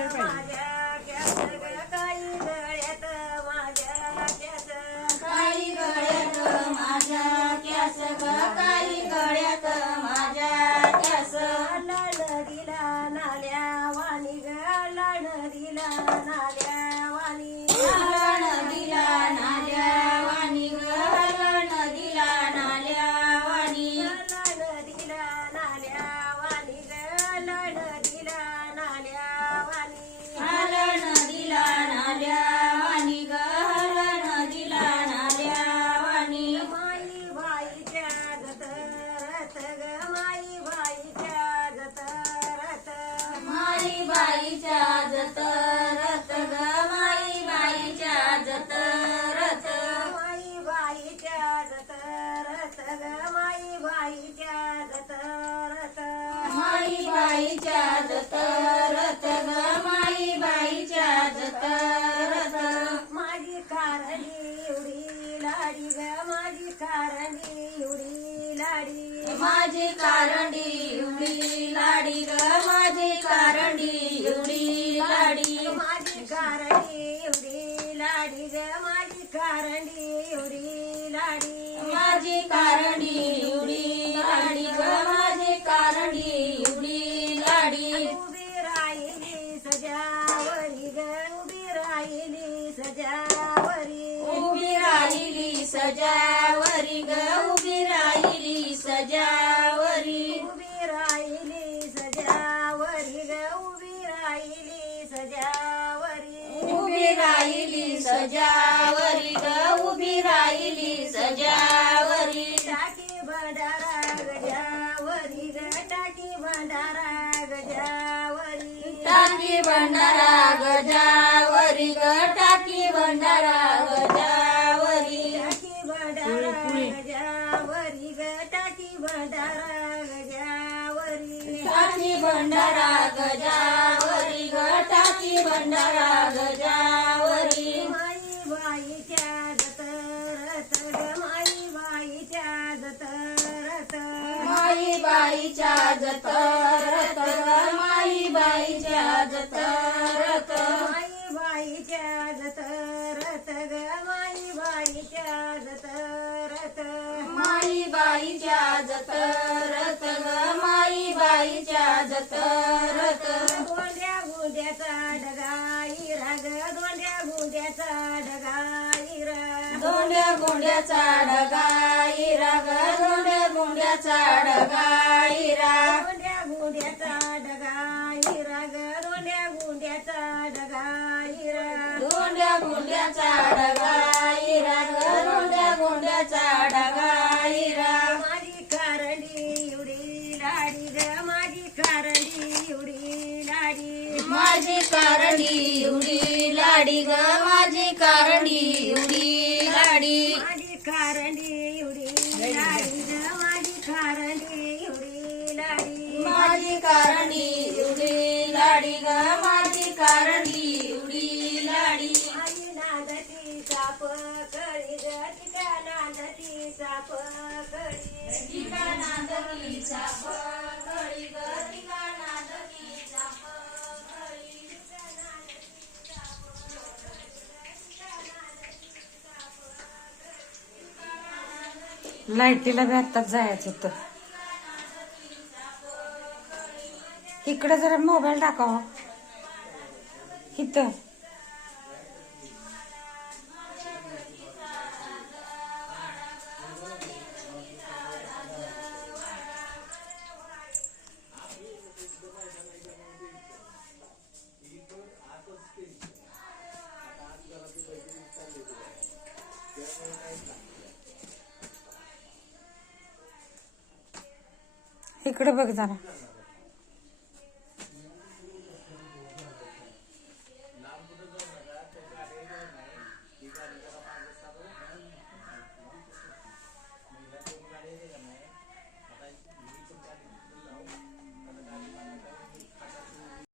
माझ्या केस ग काही गळ्यात माझ्या केस काही गळ्यात माझ्या केस ग काही गळ्यात माझ्या केस लाड दिला नाल्या वाणी ग लाड दिला नाल्या वाणी हलन दिला नाल्या वाणी ग हलन दिला नाल्या वाणी लाड दिला नाल्या वाणी ग लाड दिला नाल्या वाणी हलन दिला नाल्या वाणी ग हलन दिला नाल्या वाणी माई बाईच्या जतरत ग माई बाईच्या जतरत माई बाईच्या जतरत ग माई बाईच्या जतरत माई बाईच्या जतरत ग माई बाईच्या जतरत माई बाईच्या जतरत ग माई बाईच्या जतरत माझी कारणी उडी लाडी ग माझी कारणी उडी लाडी माझी कारंडी उडी लाडी ग माझी कारंडी उडी लाडी माझी कारणी उडी लाडी ग माझी कारणी उडी लाडी माझी कारंडी उडी लाडी ग माझी कारंडी उडी लाडी उभी राहिली सजावरी ग उभी राहिली सजावरी उभी राहिली सजावरी ग उभी राहिली सजावरी उभी राहिली सजावरी ग उभी राहिली सजावरी उभी राहिली सजावरी ग उभी राहिली सजावरी टाकी भंडारा गजावरी ग टाकी भंडारा गजावरी टाकी भंडारा गजावरी ग टाकी भंडारा गजावरी टाकी भंडारा गजावरी ग टाकी भंडारा गजावरी टाकी भंडारा गजावरी ग टाकी भंडारा गजावरी माई बाईच्या जतरत ग माई बाईच्या जतरत माई बाईच्या जतरत ग माई बाईच्या जतरत माई बाईच्या जतरत ग माई बाईच्या जतरत माई बाईच्या जतरत ग माई बाईच्या जतरत दोंड्या गुंड्याचा डगाई राग दोंड्या गुंड्याचा डगाई राग दोंड्या गोंड्याचा डगाईरा ग दोंड्या गोंड्याचा डगाईरा दोंड्या गुंड्याचा डगाई राग दोंड्या गुंड्याचा डगाई राग दोंड्या गोंड्याचा डगाईरा ग दोंड्या गोंड्याचा डगाईरा माझी कारंडी उडी लाडी ग माझी कारंडी उडी लाडी माझी कारंडी उडी लाडी ग माझी कारंडी उडी लाडी माझी कारंडी उडी लाडी ग माझी कारंडी उडी लाडी माझी कारंडी उडी लाडी ग माझी कारंडी उडी लाडी आई नांदती साप कळी ग तिका नांदती साप कळी तिका नांदती साप कळी ग तिका नांदती साप कळी लाईटीला बी आत्ताच जायचं होतं. इकडे जरा मोबाईल टाकावा इथं. इकडे बघ जरा.